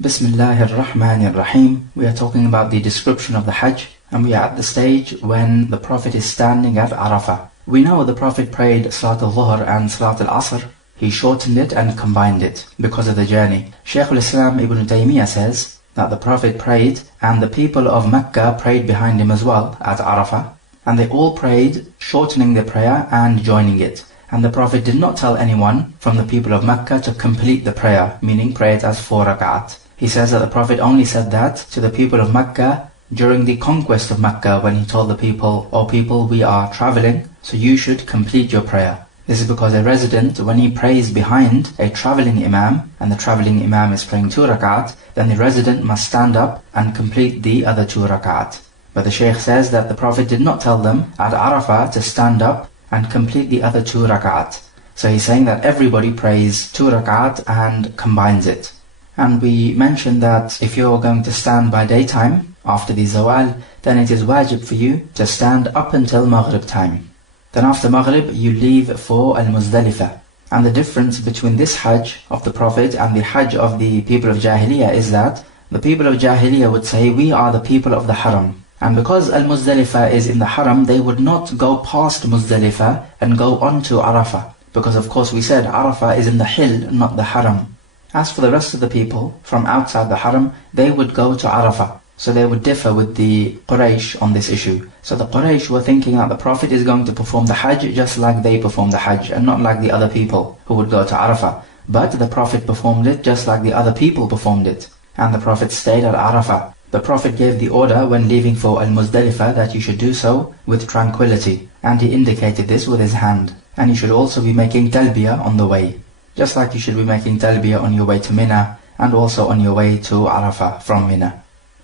Bismillahir Rahmanir Rahim. We are talking about the description of the Hajj, and we are at the stage when the Prophet is standing at Arafah. We know the Prophet prayed Salat al-Dhuhr and Salat al-Asr. He shortened it and combined it because of the journey. Shaykh al-Islam Ibn Taymiyyah says that the Prophet prayed and the people of Makkah prayed behind him as well at Arafah, and they all prayed shortening the prayer and joining it. And the Prophet did not tell anyone from the people of Makkah to complete the prayer, meaning pray it as 4 rak'at. He says that the Prophet only said that to the people of Makkah during the conquest of Makkah, when he told the people, "O people, we are traveling, so you should complete your prayer." This is because a resident, when he prays behind a traveling imam, and the traveling imam is praying 2 rak'at, then the resident must stand up and complete the other 2 rak'at. But the Shaykh says that the Prophet did not tell them at Arafah to stand up and complete the other 2 rak'at. So he's saying that everybody prays 2 rak'at and combines it. And we mentioned that if you're going to stand by daytime after the zawal, then it is wajib for you to stand up until Maghrib time. Then after Maghrib you leave for al-Muzdalifah. And the difference between this Hajj of the Prophet and the Hajj of the people of Jahiliyyah is that the people of Jahiliyyah would say, "We are the people of the Haram." And because al-Muzdalifah is in the Haram, they would not go past Muzdalifah and go on to Arafah. Because of course we said Arafah is in the Hill, not the Haram. As for the rest of the people from outside the Haram, they would go to Arafah. So they would differ with the Quraysh on this issue. So the Quraysh were thinking that the Prophet is going to perform the Hajj just like they performed the Hajj, and not like the other people who would go to Arafah. But the Prophet performed it just like the other people performed it. And the Prophet stayed at Arafah. The Prophet gave the order when leaving for Al-Muzdalifah that you should do so with tranquility. And he indicated this with his hand. And you should also be making talbiyah on the way. Just like you should be making talbiyah on your way to Mina, and also on your way to Arafah from Mina.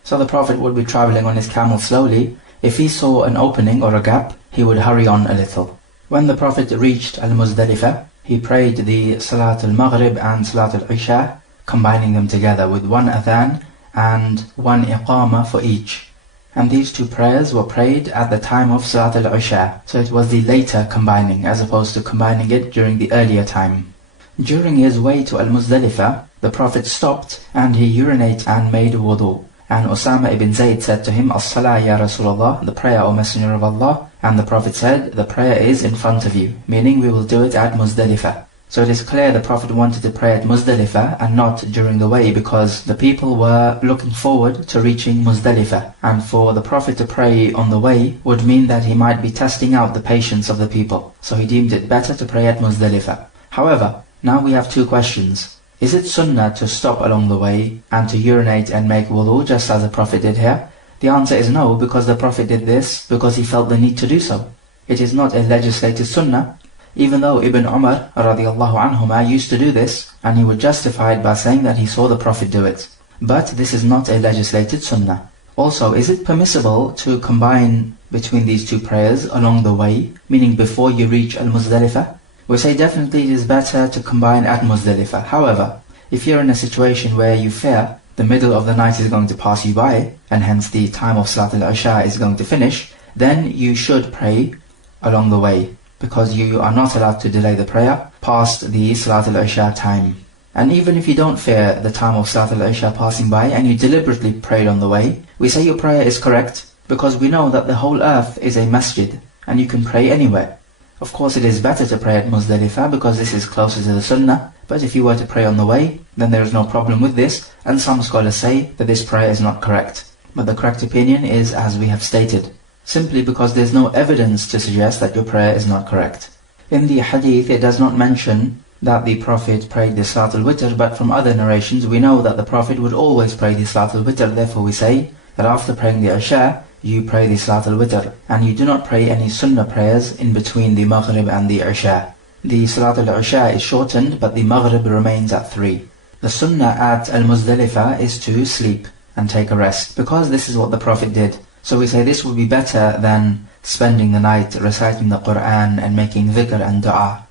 So the Prophet would be traveling on his camel slowly. If he saw an opening or a gap, he would hurry on a little. When the Prophet reached Al-Muzdalifah, he prayed the Salat al-Maghrib and Salat al-Isha, combining them together with 1 adhan and 1 iqamah for each. And these 2 prayers were prayed at the time of Salat al-Isha. So it was the later combining, as opposed to combining it during the earlier time. During his way to Al-Muzdalifah, the Prophet stopped and he urinated and made wudu. And Usama ibn Zayd said to him, "As-salah ya Rasulullah," the prayer, O Messenger of Allah. And the Prophet said, "The prayer is in front of you," meaning we will do it at Muzdalifah. So it is clear the Prophet wanted to pray at Muzdalifah and not during the way, because the people were looking forward to reaching Muzdalifah. And for the Prophet to pray on the way would mean that he might be testing out the patience of the people. So he deemed it better to pray at Muzdalifah. However, now we have 2 questions. Is it sunnah to stop along the way and to urinate and make wudu just as the Prophet did here? The answer is no, because the Prophet did this because he felt the need to do so. It is not a legislated sunnah, even though Ibn Umar radiallahu anhuma used to do this, and he would justify it by saying that he saw the Prophet do it. But this is not a legislated sunnah. Also, is it permissible to combine between these 2 prayers along the way, meaning before you reach Al-Muzdalifah? We say definitely it is better to combine at Muzdalifah. However, if you're in a situation where you fear the middle of the night is going to pass you by, and hence the time of Salat al-Isha is going to finish, then you should pray along the way, because you are not allowed to delay the prayer past the Salat al-Isha time. And even if you don't fear the time of Salat al-Isha passing by, and you deliberately prayed on the way, we say your prayer is correct, because we know that the whole earth is a masjid, and you can pray anywhere. Of course, it is better to pray at Muzdalifah because this is closer to the Sunnah, but if you were to pray on the way, then there is no problem with this, and some scholars say that this prayer is not correct. But the correct opinion is as we have stated, simply because there is no evidence to suggest that your prayer is not correct. In the hadith, it does not mention that the Prophet prayed the Salat al-Witr, but from other narrations we know that the Prophet would always pray the Salat al-Witr. Therefore we say that after praying the Isha, you pray the Salat al-Witr, and you do not pray any Sunnah prayers in between the Maghrib and the Isha. The Salat al-Isha is shortened, but the Maghrib remains at 3. The Sunnah at Al-Muzdalifah is to sleep and take a rest, because this is what the Prophet did. So we say this would be better than spending the night reciting the Quran and making dhikr and dua.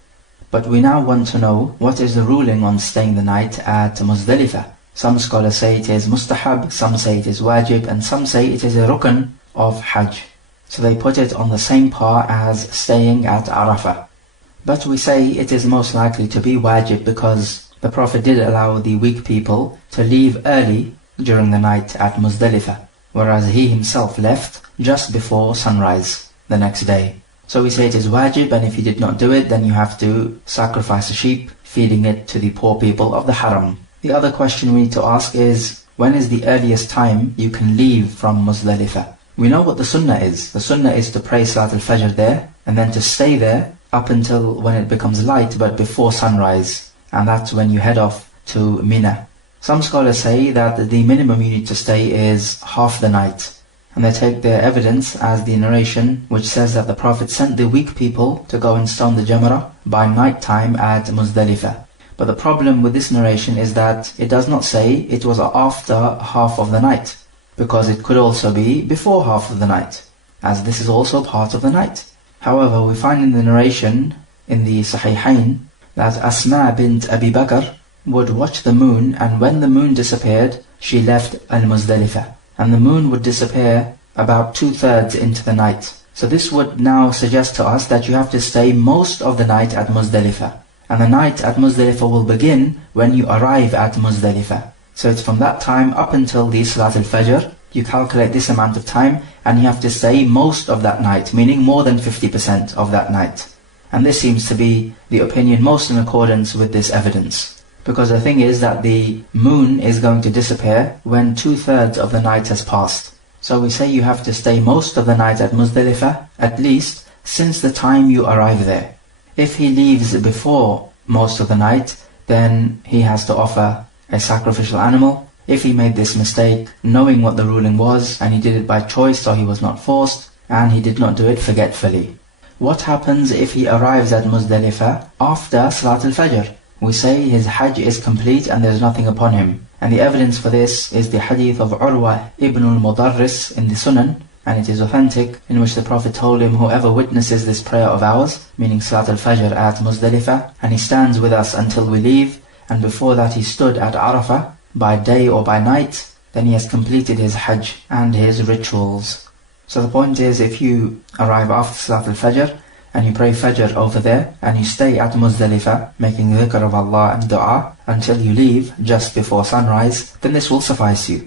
But we now want to know what is the ruling on staying the night at Muzdalifah. Some scholars say it is mustahab, some say it is wajib, and some say it is a rukn of Hajj. So they put it on the same par as staying at Arafah. But we say it is most likely to be wajib because the Prophet did allow the weak people to leave early during the night at Muzdalifah, whereas he himself left just before sunrise the next day. So we say it is wajib, and if you did not do it, then you have to sacrifice a sheep, feeding it to the poor people of the haram. The other question we need to ask is, when is the earliest time you can leave from Muzdalifah? We know what the Sunnah is. The Sunnah is to pray Salat al-Fajr there, and then to stay there up until when it becomes light, but before sunrise. And that's when you head off to Mina. Some scholars say that the minimum you need to stay is half the night. And they take their evidence as the narration which says that the Prophet sent the weak people to go and stone the Jamrah by night time at Muzdalifah. But the problem with this narration is that it does not say it was after half of the night, because it could also be before half of the night, as this is also part of the night. However, we find in the narration in the Sahihain that Asma bint Abi Bakr would watch the moon, and when the moon disappeared, she left al-Muzdalifah. And the moon would disappear about 2/3 into the night. So this would now suggest to us that you have to stay most of the night at Muzdalifah. And the night at Muzdalifah will begin when you arrive at Muzdalifah. So it's from that time up until the Salat al-Fajr. You calculate this amount of time, and you have to stay most of that night, meaning more than 50% of that night. And this seems to be the opinion most in accordance with this evidence. Because the thing is that the moon is going to disappear when 2/3 of the night has passed. So we say you have to stay most of the night at Muzdalifah, at least since the time you arrive there. If he leaves before most of the night, then he has to offer a sacrificial animal. If he made this mistake knowing what the ruling was, and he did it by choice, so he was not forced, and he did not do it forgetfully. What happens if he arrives at Muzdalifah after Salat al-Fajr? We say his Hajj is complete and there's nothing upon him. And the evidence for this is the hadith of Urwa ibn al-Mudarris in the Sunnah, and it is authentic, in which the Prophet told him, whoever witnesses this prayer of ours, meaning Salat al-Fajr at Muzdalifah, and he stands with us until we leave, and before that he stood at Arafah, by day or by night, then he has completed his Hajj and his rituals. So the point is, if you arrive after Salat al-Fajr, and you pray Fajr over there, and you stay at Muzdalifah, making dhikr of Allah and dua, until you leave just before sunrise, then this will suffice you.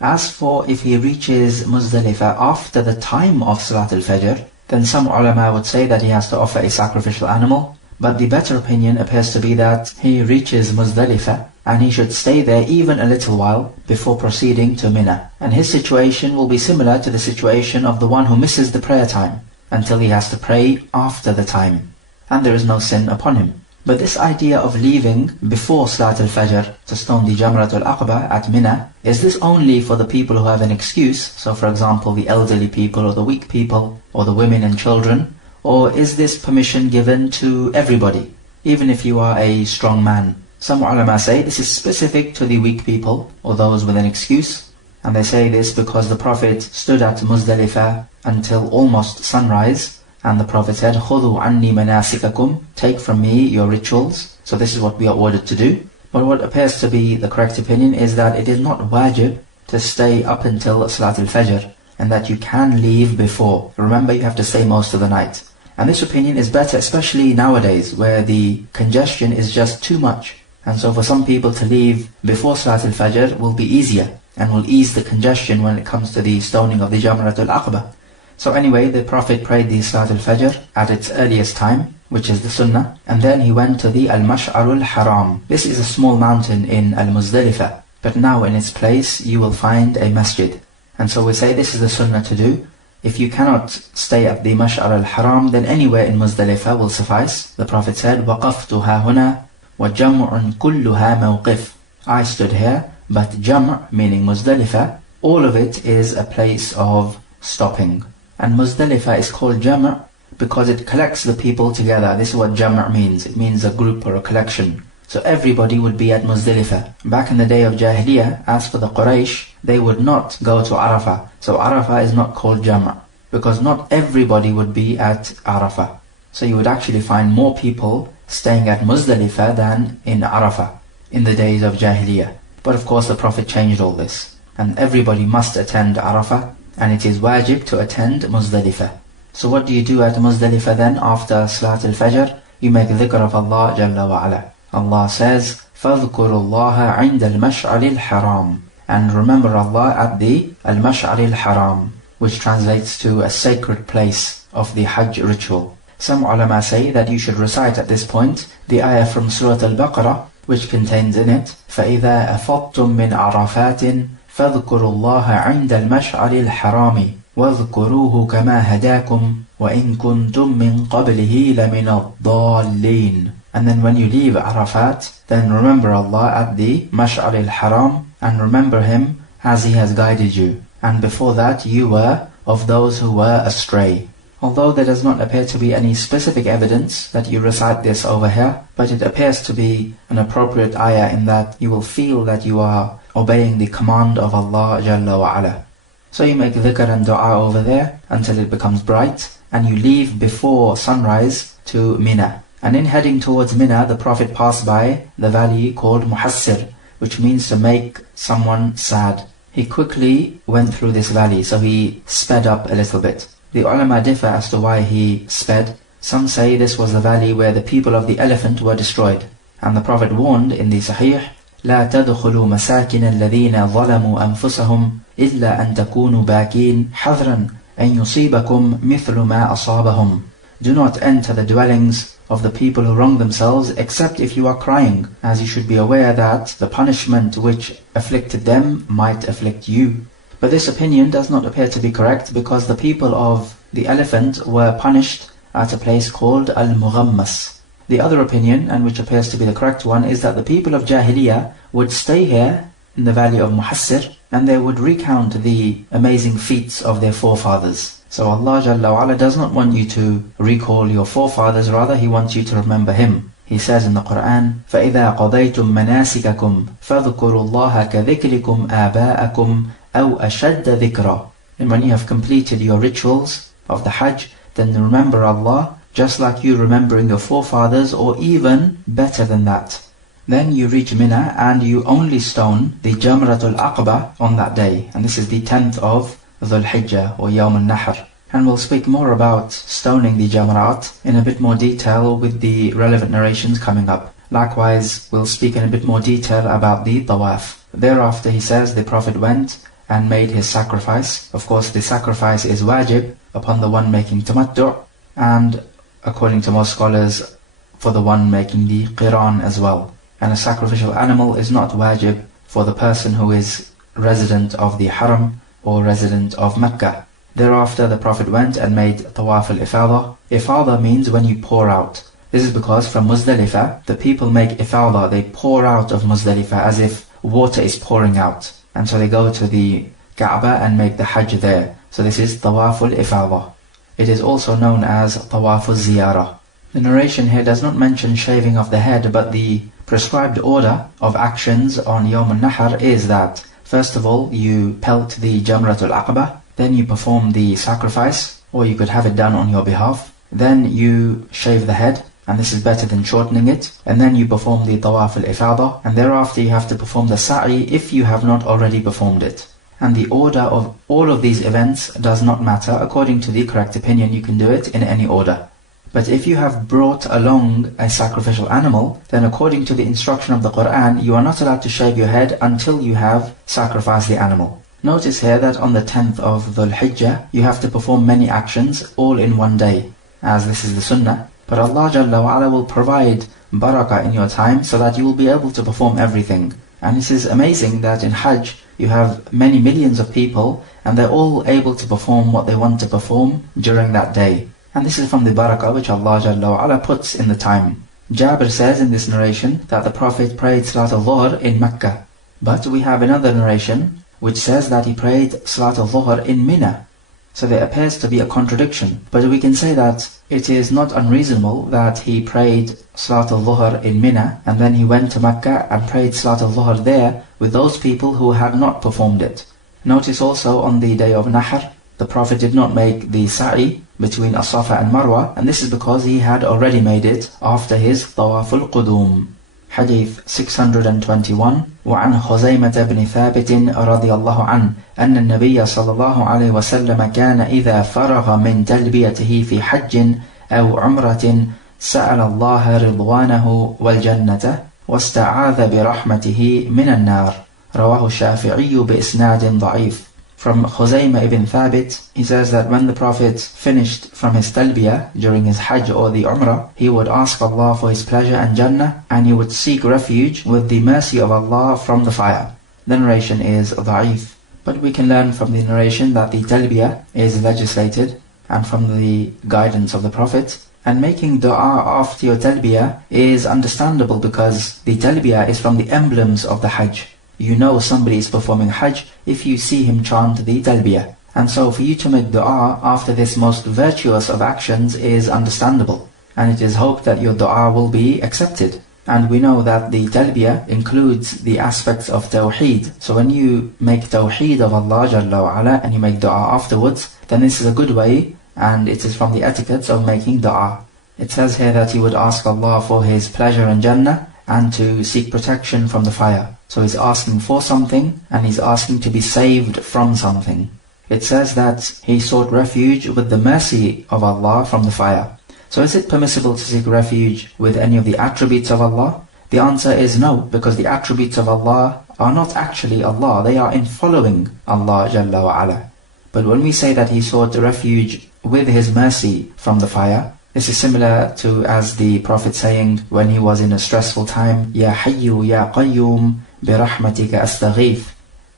As for if he reaches Muzdalifah after the time of Salat al-Fajr, then some ulama would say that he has to offer a sacrificial animal, but the better opinion appears to be that he reaches Muzdalifah, and he should stay there even a little while before proceeding to Mina. And his situation will be similar to the situation of the one who misses the prayer time, until he has to pray after the time, and there is no sin upon him. But this idea of leaving before Salat al-Fajr to stone the Jamratul Aqaba at Mina, is this only for the people who have an excuse? So for example, the elderly people or the weak people or the women and children, or is this permission given to everybody, even if you are a strong man? Some ulama say this is specific to the weak people or those with an excuse. And they say this because the Prophet stood at Muzdalifah until almost sunrise, and the Prophet said, خُذُوا عَنِّي مَنَاسِكَكُمْ, take from me your rituals. So this is what we are ordered to do. But what appears to be the correct opinion is that it is not wajib to stay up until Salat al-Fajr, and that you can leave before. Remember, you have to stay most of the night. And this opinion is better, especially nowadays, where the congestion is just too much. And so for some people to leave before Salat al-Fajr will be easier, and will ease the congestion when it comes to the stoning of the Jamratul Aqaba. So anyway, the Prophet prayed the Salat al-Fajr at its earliest time, which is the Sunnah, and then he went to the Al-Mash'arul Haram. This is a small mountain in Al-Muzdalifah, but now in its place you will find a masjid. And so we say this is the Sunnah to do. If you cannot stay at the Mash'ar al-Haram, then anywhere in Muzdalifah will suffice. The Prophet said, وَقَفْتُ هَا هُنَا وَجَمْعٌ كُلُّهَا مَوْقِفٌ. I stood here, but Jam', meaning Muzdalifah, all of it is a place of stopping. And Muzdalifah is called Jam' because it collects the people together. This is what Jam' means. It means a group or a collection. So everybody would be at Muzdalifah. Back in the day of Jahiliyyah, as for the Quraysh, they would not go to Arafah. So Arafah is not called Jam' because not everybody would be at Arafah. So you would actually find more people staying at Muzdalifah than in Arafah in the days of Jahiliyyah. But of course the Prophet changed all this, and everybody must attend Arafah, and it is wajib to attend Muzdalifah. So what do you do at Muzdalifah then after Salat al-Fajr? You make dhikr of Allah Jalla wa Ala. Allah says, فاذكروا الله عند المشعر الحرام. And remember Allah at the Al-Mash'ar al-Haram, which translates to a sacred place of the Hajj ritual. Some ulama say that you should recite at this point the ayah from Surah Al-Baqarah, which contains in it فَإِذَا أَفَضْتُم مِّنْ عَرَفَاتٍ فَاذْكُرُوا اللَّهَ عِنْدَ الْمَشْعَرِ الْحَرَامِ وَاذْكُرُوهُ كَمَا هَدَاكُمْ وَإِن كُنتُم مِّن قَبْلِهِ لَمِنَ الضَّالِّينَ. And then when you leave Arafat, then remember Allah at the Mash'ar al-Haram and remember Him as He has guided you. And before that you were of those who were astray. Although there does not appear to be any specific evidence that you recite this over here, but it appears to be an appropriate ayah in that you will feel that you are obeying the command of Allah Jalla wa Ala. So you make dhikr and dua over there until it becomes bright, and you leave before sunrise to Mina. And in heading towards Mina, the Prophet passed by the valley called Muhassir, which means to make someone sad. He quickly went through this valley, so he sped up a little bit. The ulama differ as to why he sped. Some say this was the valley where the people of the elephant were destroyed. And the Prophet warned in the Sahih, لا تدخلوا مساكن الذين ظلموا أنفسهم إلا أن تكونوا باكين حذرا أن يصيبكم مثل ما أصابهم. Do not enter the dwellings of the people who wrong themselves except if you are crying, as you should be aware that the punishment which afflicted them might afflict you. But this opinion does not appear to be correct because the people of the elephant were punished at a place called Al-Mughammas. The other opinion, and which appears to be the correct one, is that the people of Jahiliyyah would stay here in the valley of Muhassir and they would recount the amazing feats of their forefathers. So Allah Jalla wa Ala does not want you to recall your forefathers, rather He wants you to remember Him. He says in the Quran, فَإِذَا قَضَيْتُم مَنَاسِكَكُمْ فَاذْكُرُوا اللَّهَ كَذِكْرِكُمْ آبَاءَكُمْ أَوْ أَشَدَّ ذِكْرًا. And when you have completed your rituals of the Hajj, then remember Allah just like you remembering your forefathers, or even better than that. Then you reach Mina and you only stone the Jamratul Aqaba on that day. And this is the 10th of Dhul Hijjah or Yawm al-Nahr. And we'll speak more about stoning the Jamrat in a bit more detail with the relevant narrations coming up. Likewise, we'll speak in a bit more detail about the Tawaf. Thereafter, he says, the Prophet went and made his sacrifice. Of course, the sacrifice is wajib upon the one making tamattu', and according to most scholars, for the one making the qiran as well. And a sacrificial animal is not wajib for the person who is resident of the haram or resident of Makkah. Thereafter, the Prophet went and made tawaf al-ifadah. Ifadah means when you pour out. This is because from Muzdalifah, the people make ifadah, they pour out of Muzdalifah as if water is pouring out. And so they go to the Kaaba and make the Hajj there. So this is tawaf al-ifadah. It is also known as tawaf al-ziyarah. The narration here does not mention shaving of the head, but the prescribed order of actions on Yawm al-Nahr is that first of all, you pelt the Jamratul Aqaba, then you perform the sacrifice, or you could have it done on your behalf. Then you shave the head, and this is better than shortening it. And then you perform the Tawaf al-Ifadah, and thereafter you have to perform the Sa'i if you have not already performed it. And the order of all of these events does not matter. According to the correct opinion, you can do it in any order. But if you have brought along a sacrificial animal, then according to the instruction of the Quran, you are not allowed to shave your head until you have sacrificed the animal. Notice here that on the 10th of Dhul Hijjah, you have to perform many actions all in one day, as this is the Sunnah. But Allah Jalla wa Ala will provide barakah in your time so that you will be able to perform everything. And this is amazing that in Hajj, you have many millions of people and they're all able to perform what they want to perform during that day. And this is from the barakah which Allah Jalla wa Ala puts in the time. Jabir says in this narration that the Prophet prayed Salat al-Dhuhr in Makkah. But we have another narration which says that he prayed Salat al-Dhuhr in Mina. So there appears to be a contradiction. But we can say that it is not unreasonable that he prayed Salat al-Dhuhr in Mina and then he went to Makkah and prayed Salat al-Dhuhr there with those people who had not performed it. Notice also on the day of Nahr, the Prophet did not make the Sa'i between As-Safa and Marwa, and this is because he had already made it after his Tawaf al-Qudum. Hadith 621. وعن خزيمة بن ثابت رضي الله عنه أن النبي صلى الله عليه وسلم كان إذا فرغ من تلبيته في حج أو عمرة سأل الله رضوانه والجنة واستعاذ برحمته من النار. رواه الشافعي بإسناد ضعيف. From Khuzaymah ibn Thabit, he says that when the Prophet finished from his talbiyah during his Hajj or the Umrah, he would ask Allah for his pleasure and Jannah, and he would seek refuge with the mercy of Allah from the fire. The narration is da'if, but we can learn from the narration that the talbiyah is legislated and from the guidance of the Prophet. And making dua after your talbiyah is understandable because the talbiyah is from the emblems of the Hajj. You know somebody is performing Hajj if you see him chant the talbiyah. And so for you to make dua after this most virtuous of actions is understandable. And it is hoped that your dua will be accepted. And we know that the talbiyah includes the aspects of tawheed. So when you make tawheed of Allah Jalla wa Ala and you make dua afterwards, then this is a good way and it is from the etiquettes of making dua. It says here that he would ask Allah for his pleasure and Jannah and to seek protection from the fire. So he's asking for something and he's asking to be saved from something. It says that he sought refuge with the mercy of Allah from the fire. So is it permissible to seek refuge with any of the attributes of Allah? The answer is no, because the attributes of Allah are not actually Allah. They are in following Allah Jalla wa Ala. But when we say that he sought refuge with his mercy from the fire, this is similar to as the Prophet saying when he was in a stressful time, Ya Hayyu Ya Qayyum Birahmatika Astaghith.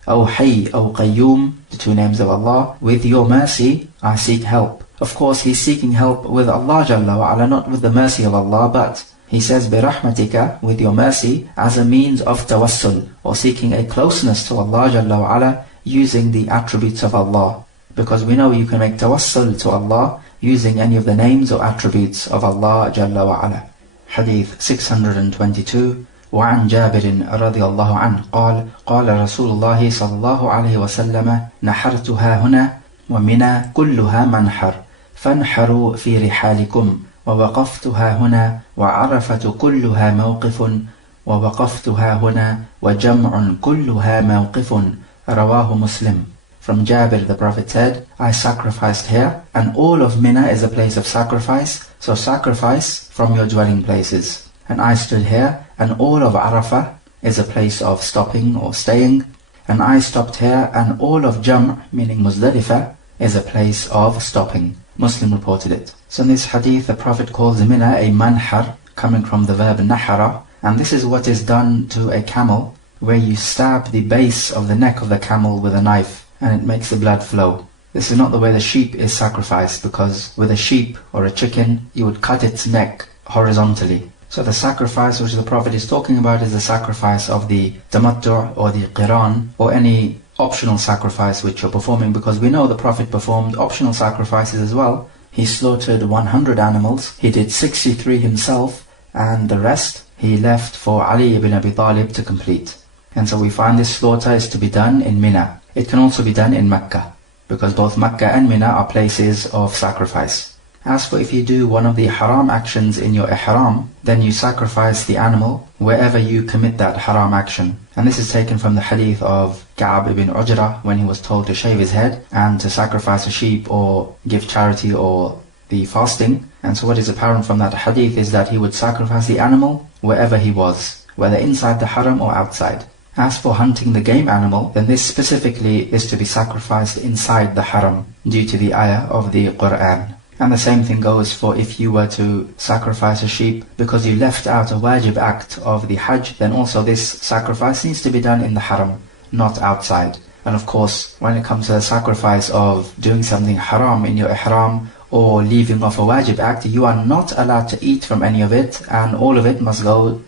O Hayy, O Qayyum, the two names of Allah, with your mercy I seek help. Of course he's seeking help with Allah Jalla wa Ala, not with the mercy of Allah, but he says Birahmatika, with your mercy, as a means of tawassul, or seeking a closeness to Allah Jalla wa Ala using the attributes of Allah. Because we know you can make tawassul to Allah using any of the names or attributes of Allah Jalla wa Ala. Hadith 622. وعن جابر رضي الله عنه قال قال رسول الله صلى الله عليه وسلم نحرتها هنا ومنى كلها منحر فانحروا في رحالكم ووقفتها هنا وعرفة كلها موقف ووقفتها هنا وجمع كلها موقف رواه مسلم. From Jabir, the Prophet said, I sacrificed here, and all of Mina is a place of sacrifice, so sacrifice from your dwelling places. And I stood here, and all of Arafah is a place of stopping or staying, and I stopped here, and all of Jam', meaning Muzdalifah, is a place of stopping. Muslim reported it. So in this hadith, the Prophet calls Mina a manhar, coming from the verb nahara, and this is what is done to a camel, where you stab the base of the neck of the camel with a knife, and it makes the blood flow. This is not the way the sheep is sacrificed, because with a sheep or a chicken, you would cut its neck horizontally. So the sacrifice which the Prophet is talking about is the sacrifice of the tamattu' or the qiran, or any optional sacrifice which you're performing, because we know the Prophet performed optional sacrifices as well. He slaughtered 100 animals, he did 63 himself, and the rest he left for Ali ibn Abi Talib to complete. And so we find this slaughter is to be done in Mina. It can also be done in Makkah, because both Makkah and Mina are places of sacrifice. As for if you do one of the haram actions in your ihram, then you sacrifice the animal wherever you commit that haram action. And this is taken from the hadith of Ka'ab ibn Ujrah when he was told to shave his head and to sacrifice a sheep or give charity or the fasting. And so what is apparent from that hadith is that he would sacrifice the animal wherever he was, whether inside the haram or outside. As for hunting the game animal, then this specifically is to be sacrificed inside the haram due to the ayah of the Qur'an. And the same thing goes for if you were to sacrifice a sheep because you left out a wajib act of the Hajj, then also this sacrifice needs to be done in the haram, not outside. And of course, when it comes to the sacrifice of doing something haram in your ihram or leaving off a wajib act, you are not allowed to eat from any of it, and all of it must go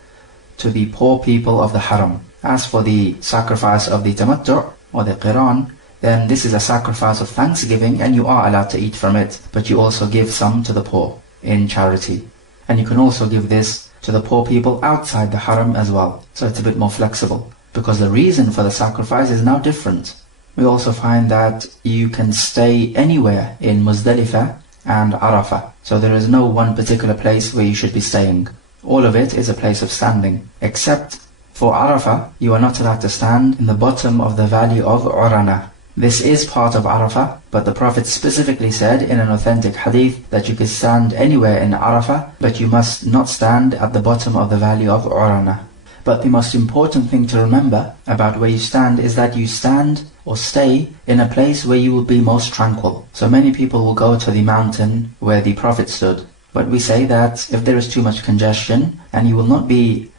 to the poor people of the haram. As for the sacrifice of the tamattu' or the qiran, then this is a sacrifice of thanksgiving and you are allowed to eat from it, but you also give some to the poor in charity. And you can also give this to the poor people outside the haram as well. So it's a bit more flexible, because the reason for the sacrifice is now different. We also find that you can stay anywhere in Muzdalifah and Arafah. So there is no one particular place where you should be staying. All of it is a place of standing, except for Arafah, you are not allowed to stand in the bottom of the valley of Urana. This is part of Arafah, but the Prophet specifically said in an authentic hadith that you can stand anywhere in Arafah, but you must not stand at the bottom of the valley of Urana. But the most important thing to remember about where you stand is that you stand or stay in a place where you will be most tranquil. So many people will go to the mountain where the Prophet stood. But we say that if there is too much congestion and you will not be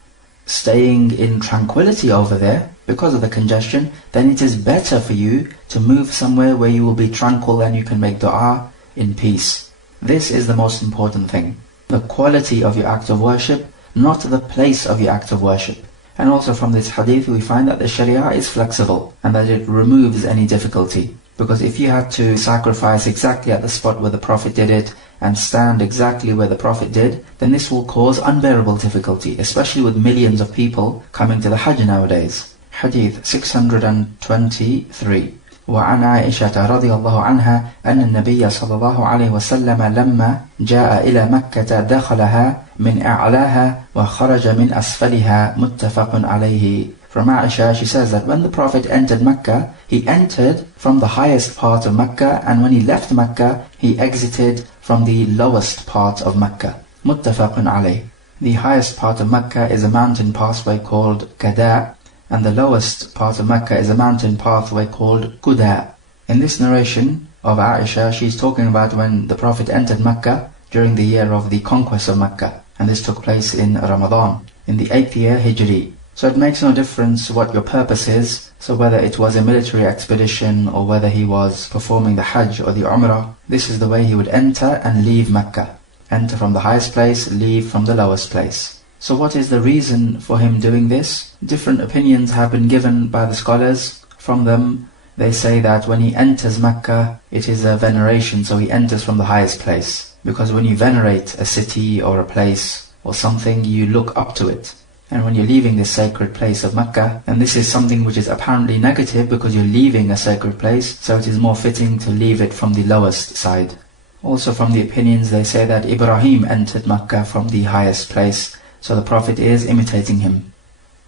staying in tranquility over there because of the congestion, then it is better for you to move somewhere where you will be tranquil and you can make dua in peace. This is the most important thing. The quality of your act of worship, not the place of your act of worship. And also from this hadith we find that the Sharia is flexible and that it removes any difficulty. Because if you had to sacrifice exactly at the spot where the Prophet did it and stand exactly where the Prophet did, then this will cause unbearable difficulty, especially with millions of people coming to the Hajj nowadays. Hadith 623. وعن عائشة رضي الله عنها أن النبي صلى الله عليه وسلم لما جاء إلى مكة دخلها من أعلاها وخرج من أسفلها متفق عليه. From Aisha, she says that when the Prophet entered Makkah, he entered from the highest part of Makkah, and when he left Makkah, he exited from the lowest part of Makkah. متفق عليه. The highest part of Makkah is a mountain pathway called Qada, and the lowest part of Makkah is a mountain pathway called Quda. In this narration of Aisha, she's talking about when the Prophet entered Makkah during the year of the conquest of Makkah, and this took place in Ramadan, in the 8th year Hijri. So it makes no difference what your purpose is, so whether it was a military expedition or whether he was performing the Hajj or the Umrah, this is the way he would enter and leave Makkah. Enter from the highest place, leave from the lowest place. So what is the reason for him doing this? Different opinions have been given by the scholars. From them, they say that when he enters Makkah, it is a veneration, so he enters from the highest place. Because when you venerate a city or a place or something, you look up to it. And when you're leaving this sacred place of Makkah, and this is something which is apparently negative because you're leaving a sacred place, so it is more fitting to leave it from the lowest side. Also from the opinions, they say that Ibrahim entered Makkah from the highest place, so the Prophet is imitating him.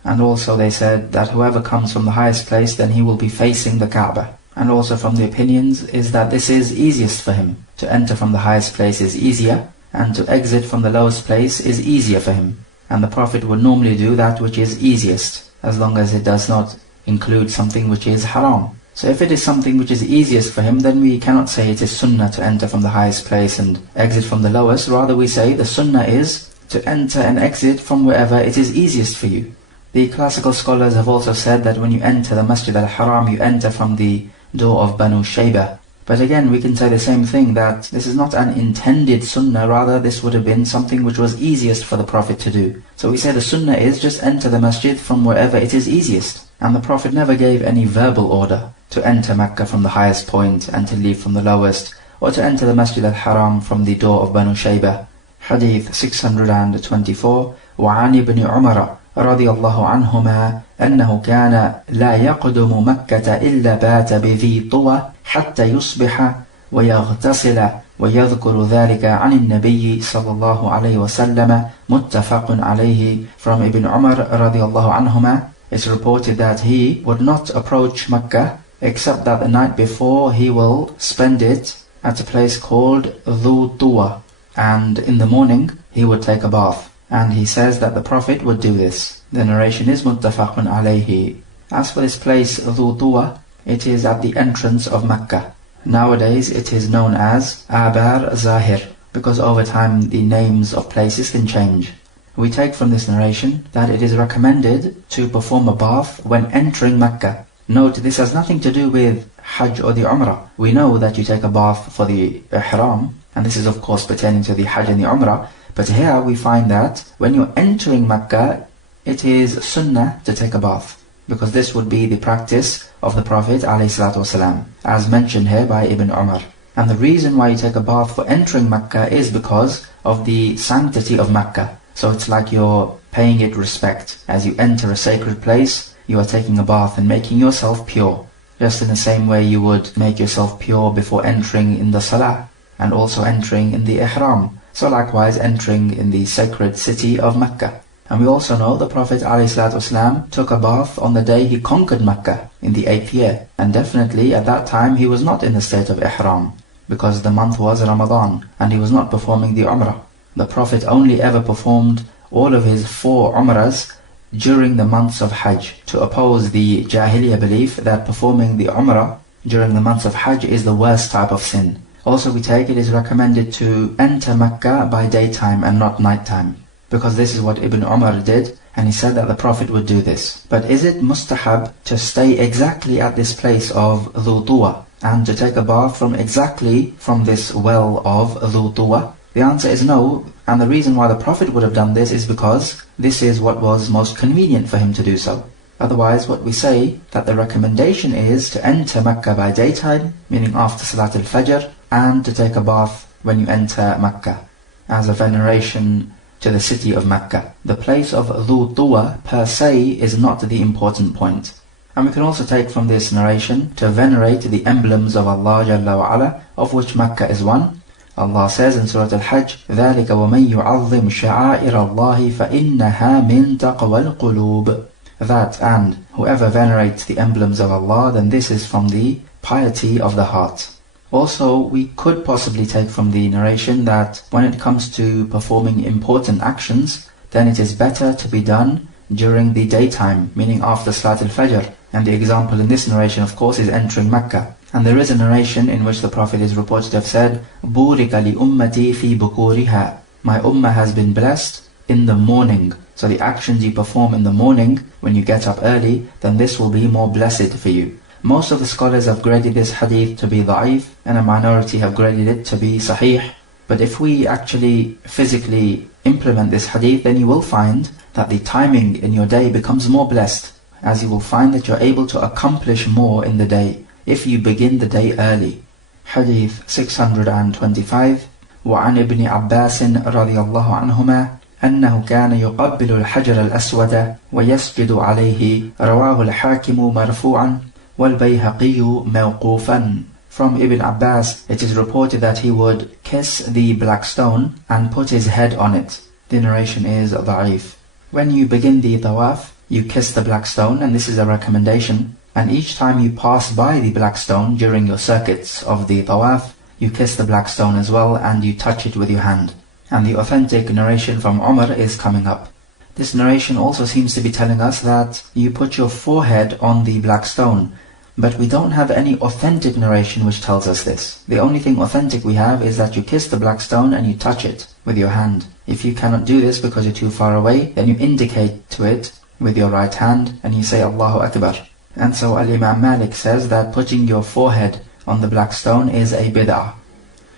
And also they said that whoever comes from the highest place, then he will be facing the Kaaba. And also from the opinions is that this is easiest for him. To enter from the highest place is easier, and to exit from the lowest place is easier for him. And the Prophet would normally do that which is easiest, as long as it does not include something which is haram. So if it is something which is easiest for him, then we cannot say it is Sunnah to enter from the highest place and exit from the lowest. Rather we say the Sunnah is to enter and exit from wherever it is easiest for you. The classical scholars have also said that when you enter the Masjid al-Haram, you enter from the door of Banu Shaybah. But again, we can say the same thing, that this is not an intended Sunnah, rather this would have been something which was easiest for the Prophet to do. So we say the Sunnah is just enter the Masjid from wherever it is easiest. And the Prophet never gave any verbal order to enter Makkah from the highest point and to leave from the lowest, or to enter the Masjid al-Haram from the door of Banu Shaybah. Hadith 624. وعن ابن عمر رضي الله عنهما أنه كان لا يقدم مكة إلا بات بذي طوى حتى يصبح ويغتسل ويذكر ذلك عن النبي صلى الله عليه وسلم متفق عليه. From Ibn Umar رضي الله عنهما, it's reported that he would not approach Makkah except that the night before he will spend it at a place called Dhu Tuwa, and in the morning he would take a bath. And he says that the Prophet would do this. The narration is muttafaqun alayhi. As for this place Dhu Tuwa, it is at the entrance of Makkah. Nowadays it is known as Abar Zahir, because over time the names of places can change. We take from this narration that it is recommended to perform a bath when entering Makkah. Note, this has nothing to do with Hajj or the Umrah. We know that you take a bath for the Ihram, and this is of course pertaining to the Hajj and the Umrah. But here we find that when you're entering Makkah, it is Sunnah to take a bath, because this would be the practice of the Prophet ﷺ, as mentioned here by Ibn Umar. And the reason why you take a bath for entering Makkah is because of the sanctity of Makkah. So it's like you're paying it respect. As you enter a sacred place, you are taking a bath and making yourself pure, just in the same way you would make yourself pure before entering in the Salah, and also entering in the Ihram. So likewise entering in the sacred city of Makkah. And we also know the Prophet ﷺ took a bath on the day he conquered Makkah in the 8th year. And definitely at that time he was not in the state of Ihram, because the month was Ramadan and he was not performing the Umrah. The Prophet only ever performed all of his 4 Umrahs during the months of Hajj, to oppose the Jahiliyyah belief that performing the Umrah during the months of Hajj is the worst type of sin. Also we take it is recommended to enter Makkah by daytime and not nighttime, because this is what Ibn Umar did, and he said that the Prophet would do this. But is it mustahab to stay exactly at this place of Dhu Tuwa and to take a bath exactly from this well of Dhu Tuwa? The answer is no, and the reason why the Prophet would have done this is because this is what was most convenient for him to do so. Otherwise, what we say, that the recommendation is to enter Makkah by daytime, meaning after Salat al-Fajr, and to take a bath when you enter Makkah, as a veneration to the city of Makkah. The place of Dhu Tuwa per se is not the important point. And we can also take from this narration to venerate the emblems of Allah Jalla wa Ala, of which Makkah is one. Allah says in Surah Al-Hajj, ذَلِكَ وَمَنْ يُعَظِّمْ شَعَائِرَ اللَّهِ فَإِنَّهَا مِنْ تَقْوَى الْقُلُوبِ. That and whoever venerates the emblems of Allah, then this is from the piety of the heart. Also, we could possibly take from the narration that when it comes to performing important actions, then it is better to be done during the daytime, meaning after Salat al-Fajr. And the example in this narration, of course, is entering Makkah. And there is a narration in which the Prophet is reported to have said, بُورِكَ لِأُمَّتِي فِي بُكُورِهَا. My ummah has been blessed in the morning. So the actions you perform in the morning, when you get up early, then this will be more blessed for you. Most of the scholars have graded this hadith to be da'if, and a minority have graded it to be sahih. But if we actually physically implement this hadith, then you will find that the timing in your day becomes more blessed, as you will find that you're able to accomplish more in the day if you begin the day early. Hadith 625. وعن ابن عباس رضي الله عنهما أنه كان يقبل الحجر الأسود ويسجد عليه رواه الحاكم مرفوعا والبيهقي موقوفا. From Ibn Abbas, it is reported that he would kiss the black stone and put his head on it. The narration is da'if. When you begin the tawaf, you kiss the black stone, and this is a recommendation. And each time you pass by the black stone during your circuits of the tawaf, you kiss the black stone as well, and you touch it with your hand. And the authentic narration from Umar is coming up. This narration also seems to be telling us that you put your forehead on the black stone. But we don't have any authentic narration which tells us this. The only thing authentic we have is that you kiss the black stone and you touch it with your hand. If you cannot do this because you're too far away, then you indicate to it with your right hand and you say Allahu Akbar. And so Al-Imam Malik says that putting your forehead on the black stone is a bid'ah.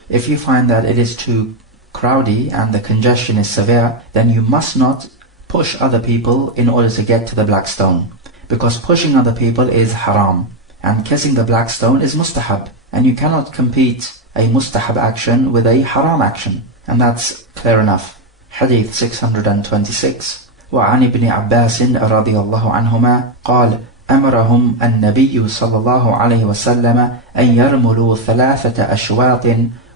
If you find that it is too crowdy and the congestion is severe, then you must not push other people in order to get to the black stone. Because pushing other people is haram. And kissing the black stone is mustahab. And you cannot compete a mustahab action with a haram action. And that's clear enough. Hadith 626. وعن ابن عباس رضي الله عنهما قال أمرهم النبي صلى الله عليه وسلم أن يرملوا 3 أشواط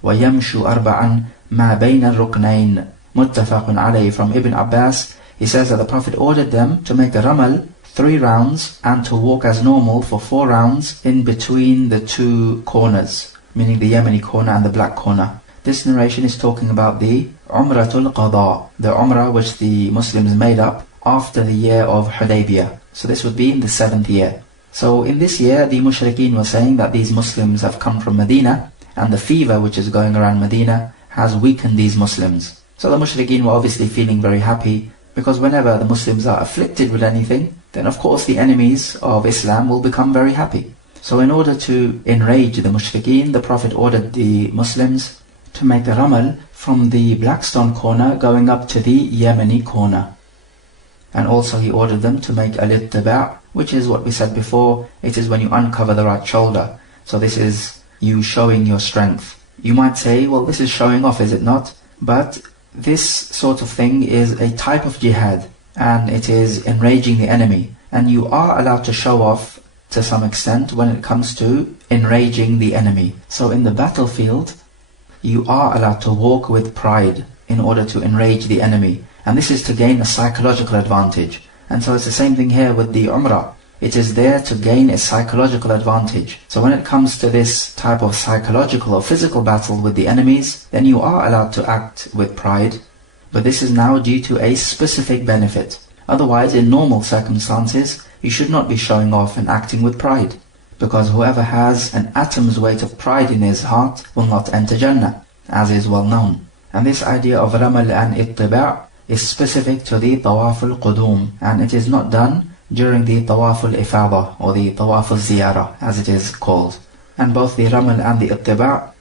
ويمشوا 4 ما بين الركنين. متفق عليه. From Ibn Abbas, he says that the Prophet ordered them to make a ramal 3 rounds and to walk as normal for 4 rounds in between the 2 corners, meaning the Yemeni corner and the black corner. This narration is talking about the Umratul Qada, the Umrah which the Muslims made up after the year of Hudaybiyah. So this would be in the 7th year. So in this year, the Mushrikeen were saying that these Muslims have come from Medina, and the fever which is going around Medina has weakened these Muslims. So the Mushrikeen were obviously feeling very happy, because whenever the Muslims are afflicted with anything, then of course the enemies of Islam will become very happy. So in order to enrage the Mushrikeen, the Prophet ordered the Muslims to make a ramal from the Blackstone corner going up to the Yemeni corner. And also he ordered them to make al-ittiba', which is what we said before, it is when you uncover the right shoulder. So this is you showing your strength. You might say, well, this is showing off, is it not? But this sort of thing is a type of jihad, and it is enraging the enemy. And you are allowed to show off to some extent when it comes to enraging the enemy. So in the battlefield, you are allowed to walk with pride in order to enrage the enemy. And this is to gain a psychological advantage. And so it's the same thing here with the Umrah. It is there to gain a psychological advantage. So when it comes to this type of psychological or physical battle with the enemies, then you are allowed to act with pride. But this is now due to a specific benefit. Otherwise, in normal circumstances, you should not be showing off and acting with pride, because whoever has an atom's weight of pride in his heart will not enter Jannah, as is well known. And this idea of ramal and ittiba' is specific to the tawaf al-qudum, and it is not done during the tawaf al-ifada or the tawaf al-ziyarah, as it is called. And both the ramal and the ittiba'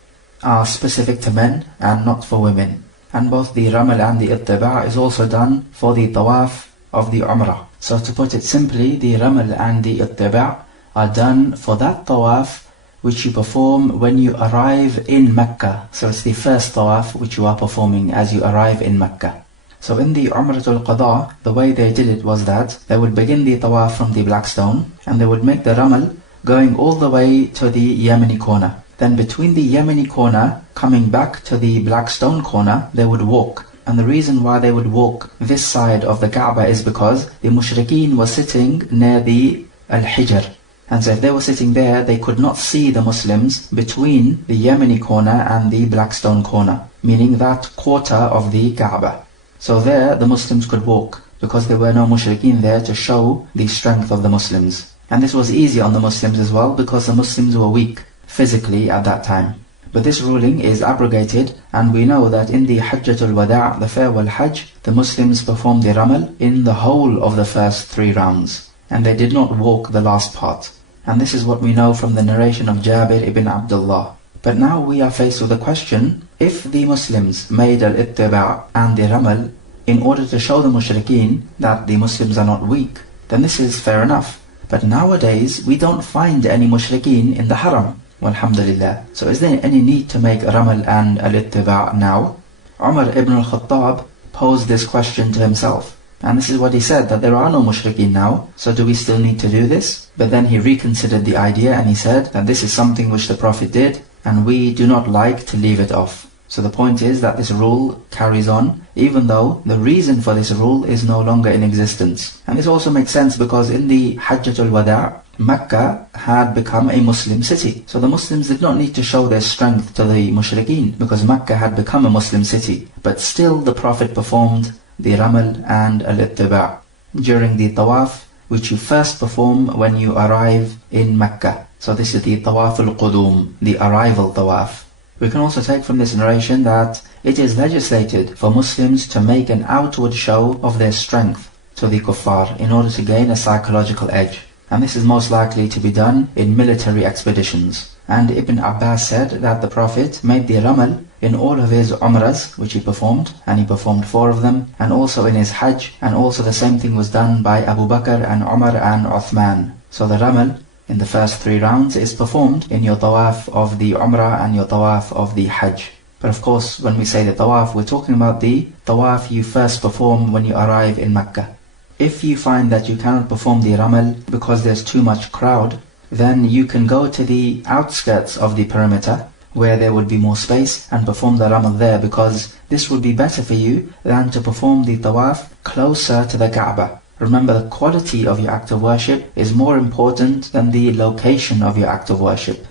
are specific to men and not for women. And both the ramal and the ittiba' is also done for the tawaf of the umrah. So to put it simply, the ramal and the ittiba' are done for that tawaf which you perform when you arrive in Makkah. So it's the first tawaf which you are performing as you arrive in Makkah. So in the Umratul Qada, the way they did it was that they would begin the tawaf from the black stone, and they would make the ramal going all the way to the Yemeni corner. Then between the Yemeni corner, coming back to the black stone corner, they would walk. And the reason why they would walk this side of the Kaaba is because the mushrikeen were sitting near the Al-Hijr. And so if they were sitting there, they could not see the Muslims between the Yemeni corner and the black stone corner, meaning that quarter of the Kaaba. So there the Muslims could walk, because there were no mushrikeen there to show the strength of the Muslims. And this was easy on the Muslims as well, because the Muslims were weak physically at that time. But this ruling is abrogated, and we know that in the Hajjatul Wada', the farewell Hajj, the Muslims performed the ramal in the whole of the first 3 rounds, and they did not walk the last part. And this is what we know from the narration of Jabir ibn Abdullah. But now we are faced with a question: if the Muslims made al-ittiba' and the ramal in order to show the mushrikeen that the Muslims are not weak, then this is fair enough. But nowadays we don't find any mushrikeen in the haram, walhamdulillah. So is there any need to make ramal and al-ittiba' now? Umar ibn al-Khattab posed this question to himself. And this is what he said, that there are no mushrikeen now, so do we still need to do this? But then he reconsidered the idea and he said that this is something which the Prophet did, and we do not like to leave it off. So the point is that this rule carries on, even though the reason for this rule is no longer in existence. And this also makes sense because in the Hajjatul Wada', Makkah had become a Muslim city. So the Muslims did not need to show their strength to the mushrikeen, because Makkah had become a Muslim city. But still the Prophet performed the ramal and al-ittiba' during the tawaf, which you first perform when you arrive in Makkah. So this is the tawaf al-qudum, the arrival tawaf. We can also take from this narration that it is legislated for Muslims to make an outward show of their strength to the kuffar in order to gain a psychological edge. And this is most likely to be done in military expeditions. And Ibn Abbas said that the Prophet made the ramal in all of his umras which he performed, and he performed 4 of them, and also in his Hajj, and also the same thing was done by Abu Bakr and Umar and Uthman. So the ramal in the first 3 rounds is performed in your tawaf of the umrah and your tawaf of the Hajj. But of course, when we say the tawaf, we're talking about the tawaf you first perform when you arrive in Makkah. If you find that you cannot perform the ramal because there's too much crowd, then you can go to the outskirts of the perimeter where there would be more space and perform the ramal there, because this would be better for you than to perform the tawaf closer to the Kaaba. Remember, the quality of your act of worship is more important than the location of your act of worship.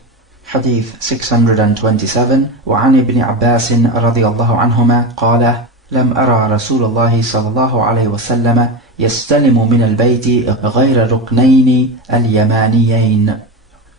Hadith 627. وعن ابن عباس رضي الله عنهما قال: لم أرى رسول الله صلى الله عليه وسلم يستلم من البيت غير ركنين اليمانيين.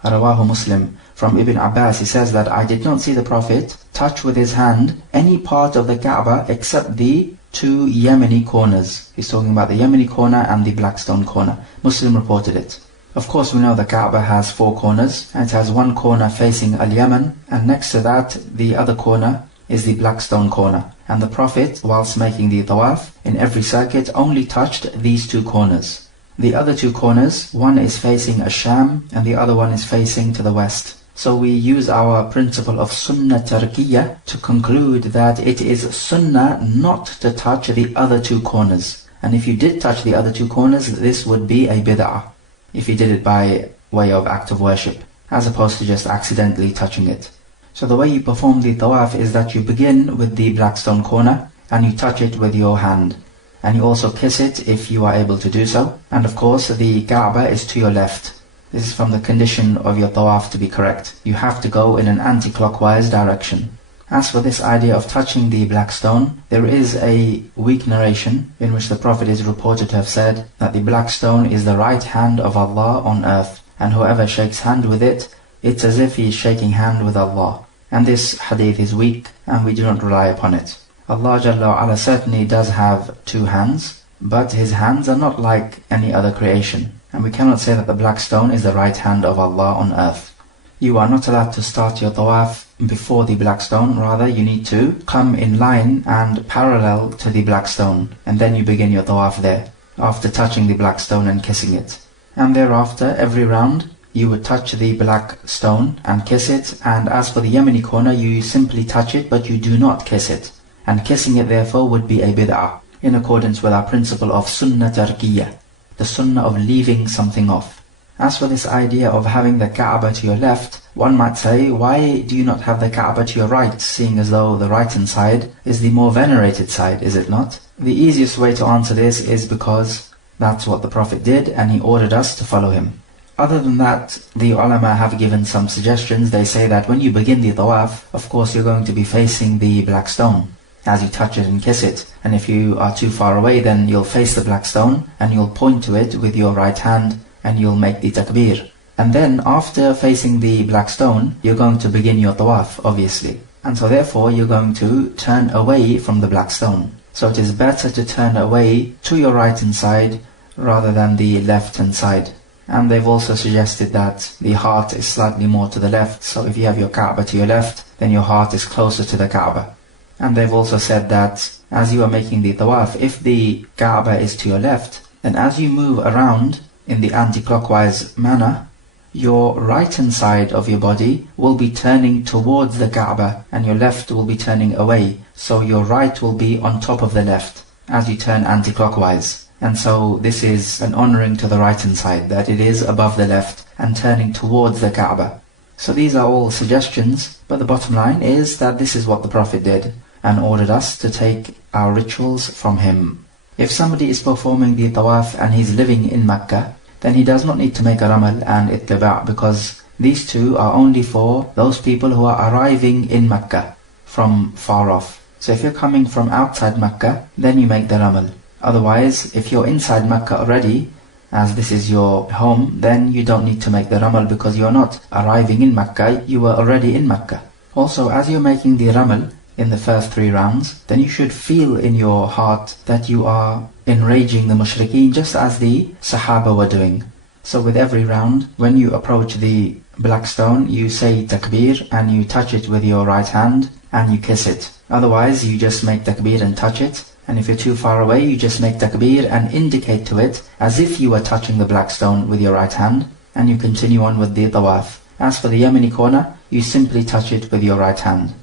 رواه Muslim. From Ibn Abbas, he says that I did not see the Prophet touch with his hand any part of the Kaaba except the 2 Yemeni corners. He's talking about the Yemeni corner and the Blackstone corner. Muslim reported it. Of course, we know the Kaaba has 4 corners, and it has 1 corner facing Al-Yaman, and next to that, the other corner is the Blackstone corner. And the Prophet, whilst making the tawaf, in every circuit only touched these 2 corners. The other 2 corners, one is facing Asham and the other one is facing to the west. So we use our principle of Sunnah Tarkiyah to conclude that it is Sunnah not to touch the other 2 corners. And if you did touch the other 2 corners, this would be a bid'ah, if you did it by way of act of worship, as opposed to just accidentally touching it. So the way you perform the tawaf is that you begin with the Blackstone corner and you touch it with your hand. And you also kiss it if you are able to do so. And of course the Kaaba is to your left. This is from the condition of your tawaf to be correct. You have to go in an anti-clockwise direction. As for this idea of touching the black stone, there is a weak narration in which the Prophet is reported to have said that the black stone is the right hand of Allah on earth, and whoever shakes hand with it, it's as if he is shaking hand with Allah. And this hadith is weak, and we do not rely upon it. Allah Jalla wa Ala certainly does have two hands, but His hands are not like any other creation, and we cannot say that the black stone is the right hand of Allah on earth. You are not allowed to start your tawaf before the black stone, rather you need to come in line and parallel to the black stone, and then you begin your tawaf there, after touching the black stone and kissing it. And thereafter, every round, you would touch the black stone and kiss it, and as for the Yemeni corner, you simply touch it, but you do not kiss it. And kissing it therefore would be a bid'ah, in accordance with our principle of Sunnah tarkiyah, the Sunnah of leaving something off. As for this idea of having the Kaaba to your left, one might say, why do you not have the Kaaba to your right, seeing as though the right-hand side is the more venerated side, is it not? The easiest way to answer this is because that's what the Prophet did, and he ordered us to follow him. Other than that, the ulama have given some suggestions. They say that when you begin the tawaf, of course you're going to be facing the black stone as you touch it and kiss it. And if you are too far away, then you'll face the black stone and you'll point to it with your right hand, and you'll make the takbir. And then after facing the black stone, you're going to begin your tawaf, obviously. And so therefore you're going to turn away from the black stone. So it is better to turn away to your right hand side rather than the left hand side. And they've also suggested that the heart is slightly more to the left, so if you have your Kaaba to your left, then your heart is closer to the Kaaba. And they've also said that as you are making the tawaf, if the Kaaba is to your left, then as you move around in the anti-clockwise manner, your right hand side of your body will be turning towards the Kaaba and your left will be turning away. So your right will be on top of the left as you turn anti-clockwise. And so this is an honoring to the right hand side, that it is above the left and turning towards the Kaaba. So these are all suggestions, but the bottom line is that this is what the Prophet did and ordered us to take our rituals from him. If somebody is performing the tawaf and he's living in Makkah, then he does not need to make a ramal and ittiba', because these two are only for those people who are arriving in Makkah from far off. So if you're coming from outside Makkah, then you make the ramal. Otherwise, if you're inside Makkah already, as this is your home, then you don't need to make the ramal because you're not arriving in Makkah, you were already in Makkah. Also, as you're making the ramal in the first 3 rounds, then you should feel in your heart that you are enraging the mushrikeen, just as the Sahaba were doing. So with every round, when you approach the black stone, you say takbir and you touch it with your right hand and you kiss it. Otherwise, you just make takbir and touch it. And if you're too far away, you just make takbir and indicate to it as if you were touching the black stone with your right hand, and you continue on with the tawaf. As for the Yemeni corner, you simply touch it with your right hand.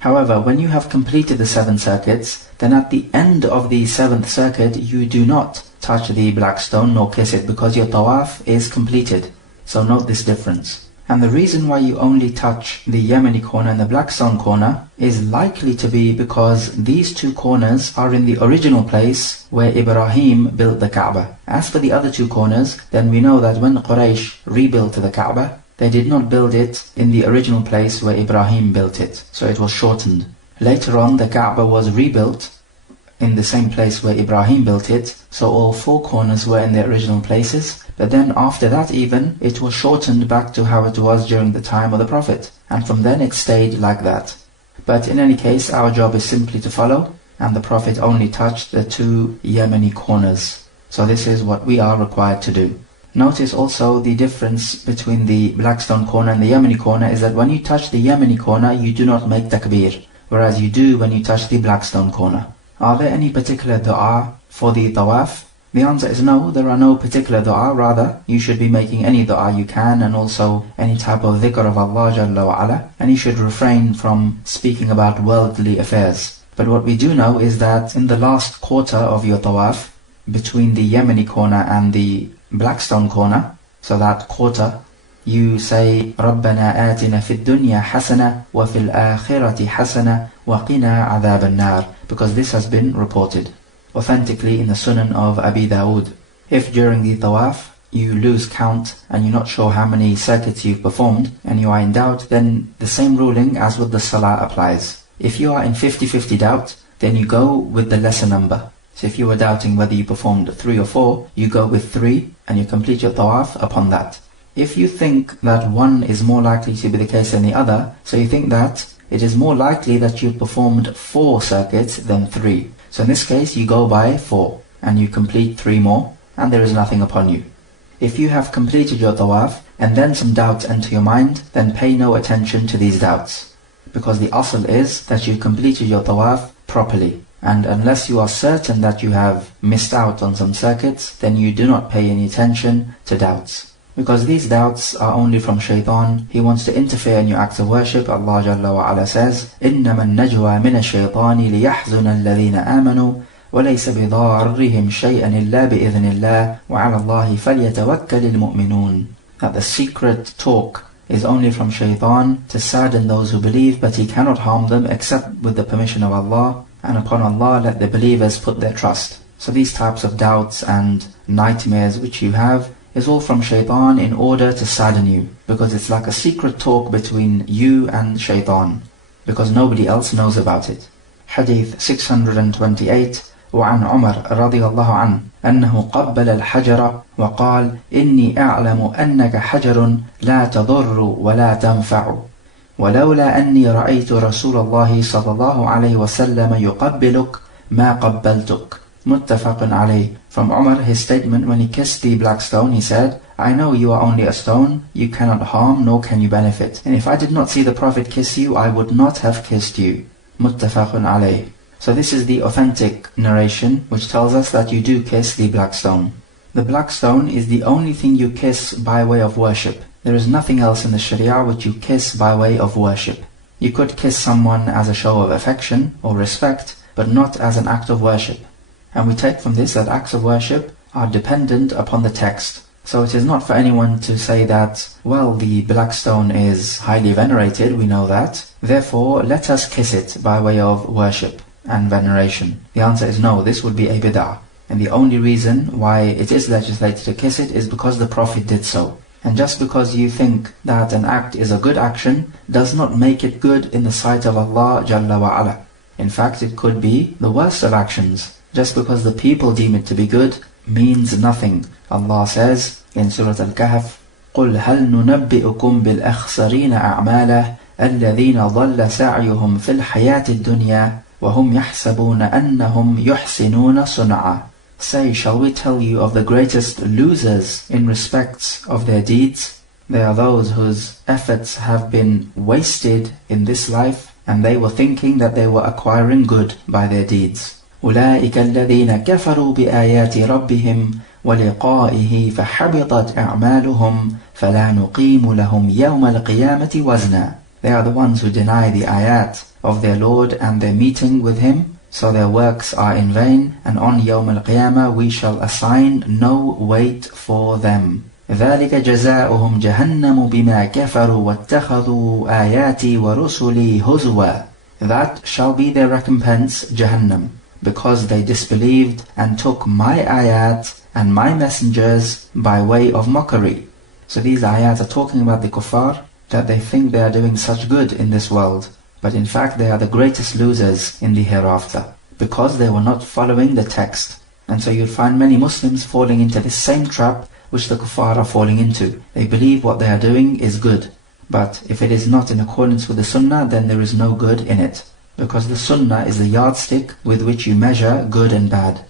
However, when you have completed the 7 circuits, then at the end of the 7th circuit, you do not touch the black stone nor kiss it, because your tawaf is completed. So note this difference. And the reason why you only touch the Yemeni corner and the black stone corner is likely to be because these 2 corners are in the original place where Ibrahim built the Kaaba. As for the other 2 corners, then we know that when Quraysh rebuilt the Kaaba, they did not build it in the original place where Ibrahim built it, so it was shortened. Later on, the Kaaba was rebuilt in the same place where Ibrahim built it, so all 4 corners were in their original places. But then after that even, it was shortened back to how it was during the time of the Prophet, and from then it stayed like that. But in any case, our job is simply to follow, and the Prophet only touched the 2 Yemeni corners. So this is what we are required to do. Notice also the difference between the black stone corner and the Yemeni corner is that when you touch the Yemeni corner, you do not make takbir, whereas you do when you touch the black stone corner. Are there any particular dua for the tawaf? The answer is no, there are no particular dua, rather you should be making any dua you can, and also any type of dhikr of Allah Jalla wa Ala, and you should refrain from speaking about worldly affairs. But what we do know is that in the last quarter of your tawaf, between the Yemeni corner and the black stone corner, so that quarter, you say رَبَّنَا آتِنَا فِي الدُّنْيَا حَسَنَةً وَفِي الْآخِرَةِ حَسَنَةً وَقِنَا عَذَابَ النَّارِ, because this has been reported authentically in the Sunnah of Abi Dawood. If during the tawaf you lose count and you're not sure how many circuits you've performed and you are in doubt, then the same ruling as with the salah applies. If you are in 50-50 doubt, then you go with the lesser number. So if you were doubting whether you performed 3 or 4, you go with 3 and you complete your tawaf upon that. If you think that one is more likely to be the case than the other, so you think that it is more likely that you performed 4 circuits than 3. So in this case, you go by 4 and you complete 3 more and there is nothing upon you. If you have completed your tawaf and then some doubts enter your mind, then pay no attention to these doubts. Because the asl is that you completed your tawaf properly. And unless you are certain that you have missed out on some circuits, then you do not pay any attention to doubts. Because these doubts are only from shaitan. He wants to interfere in your acts of worship. Allah Jalla wa Ala says, إِنَّمَا النَّجْوَى مِنَ الشَّيْطَانِ لِيَحْزُنَ الَّذِينَ آمَنُوا وَلَيْسَ بِضَارِّهِمْ شَيْئًا إِلَّا بِإِذْنِ اللَّهِ وَعَلَى اللَّهِ فَلْيَتَوَكَّلِ الْمُؤْمِنُونَ. That the secret talk is only from shaitan to sadden those who believe, but he cannot harm them except with the permission of Allah, and upon Allah let the believers put their trust. So these types of doubts and nightmares which you have is all from shaitan in order to sadden you, because it's like a secret talk between you and shaitan, because nobody else knows about it. Hadith 628. وعن عمر رضي الله عنه أنه قبل الحجر وقال إني أعلم أنك حجر لا تضر ولا تنفع ولولا أني رأيت رسول الله صلى الله عليه وسلم يقبلك ما قبلتك. متفق عليه. From Umar, his statement when he kissed the black stone, he said, I know you are only a stone, you cannot harm nor can you benefit. And if I did not see the Prophet kiss you, I would not have kissed you. Muttafaq alayh. So this is the authentic narration which tells us that you do kiss the black stone. The black stone is the only thing you kiss by way of worship. There is nothing else in the Sharia which you kiss by way of worship. You could kiss someone as a show of affection or respect, but not as an act of worship. And we take from this that acts of worship are dependent upon the text. So it is not for anyone to say that, well, the black stone is highly venerated, we know that, therefore let us kiss it by way of worship and veneration. The answer is no, this would be a bid'ah. And the only reason why it is legislated to kiss it is because the Prophet did so. And just because you think that an act is a good action does not make it good in the sight of Allah Jalla wa Ala. In fact, it could be the worst of actions. Just because the people deem it to be good means nothing. Allah says in Surah Al-Kahf, قُلْ هَلْ نُنَبِّئُكُمْ بِالْأَخْسَرِينَ أَعْمَالَهُ الَّذِينَ ضَلَّ سَعْيُهُمْ فِي الْحَيَاةِ الدُّنْيَا وَهُمْ يَحْسَبُونَ أَنَّهُمْ يُحْسِنُونَ صُنْعًا. Say, shall we tell you of the greatest losers in respects of their deeds? They are those whose efforts have been wasted in this life, and they were thinking that they were acquiring good by their deeds. أُولَئِكَ الَّذِينَ كَفَرُوا بِآيَاتِ رَبِّهِمْ وَلِقَائِهِ فَحَبِطَتْ أَعْمَالُهُمْ فَلَا نُقِيمُ لَهُمْ يَوْمَ الْقِيَامَةِ وَزْنًا. They are the ones who deny the ayat of their Lord and their meeting with Him, so their works are in vain, and on Yawm al-Qiyamah we shall assign no weight for them. ذَلِكَ جَزَاؤُهُمْ جَهَنَّمُ بِمَا كَفَرُوا وَاتَّخَذُوا آيَاتِي وَرُسُلِي هُزُوًا. That shall be their recompense, Jahannam, because they disbelieved and took my ayat and my messengers by way of mockery. So these ayat are talking about the kuffar, that they think they are doing such good in this world, but in fact they are the greatest losers in the hereafter, because they were not following the text. And so you'll find many Muslims falling into this same trap which the kuffar are falling into. They believe what they are doing is good, but if it is not in accordance with the Sunnah, then there is no good in it, because the Sunnah is the yardstick with which you measure good and bad.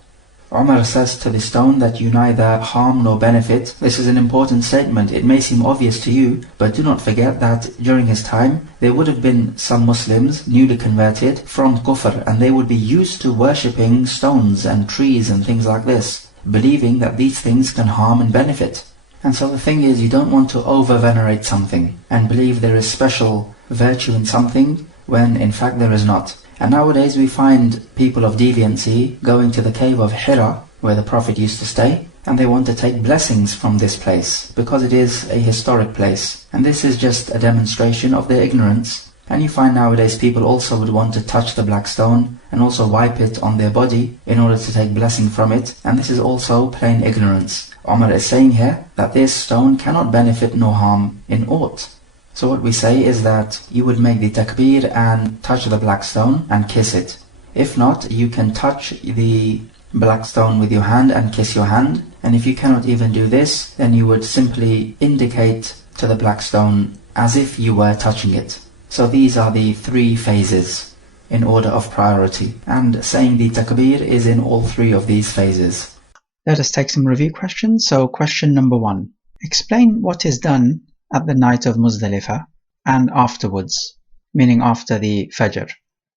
Umar says to the stone that you neither harm nor benefit. This is an important statement. It may seem obvious to you, but do not forget that during his time there would have been some Muslims newly converted from kufr, and they would be used to worshipping stones and trees and things like this, believing that these things can harm and benefit. And so the thing is, you don't want to over-venerate something and believe there is special virtue in something when in fact there is not. And nowadays we find people of deviancy going to the cave of Hira, where the Prophet used to stay, and they want to take blessings from this place, because it is a historic place. And this is just a demonstration of their ignorance. And you find nowadays people also would want to touch the black stone and also wipe it on their body in order to take blessing from it. And this is also plain ignorance. Umar is saying here that this stone cannot benefit nor harm in aught. So what we say is that you would make the takbir and touch the black stone and kiss it. If not, you can touch the black stone with your hand and kiss your hand. And if you cannot even do this, then you would simply indicate to the black stone as if you were touching it. So these are the 3 phases in order of priority. And saying the takbir is in all 3 of these phases. Let us take some review questions. So question number 1. Explain what is done at the night of Muzdalifah and afterwards, meaning after the Fajr.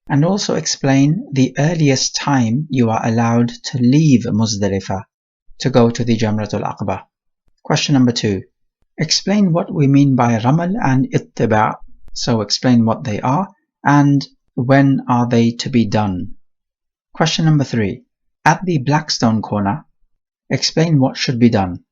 And also explain the earliest time you are allowed to leave Muzdalifah to go to the Jamratul Aqaba. Question number 2. Explain what we mean by Ramal and Ittiba'. So explain what they are and when are they to be done. Question number 3. At the Blackstone corner, explain what should be done.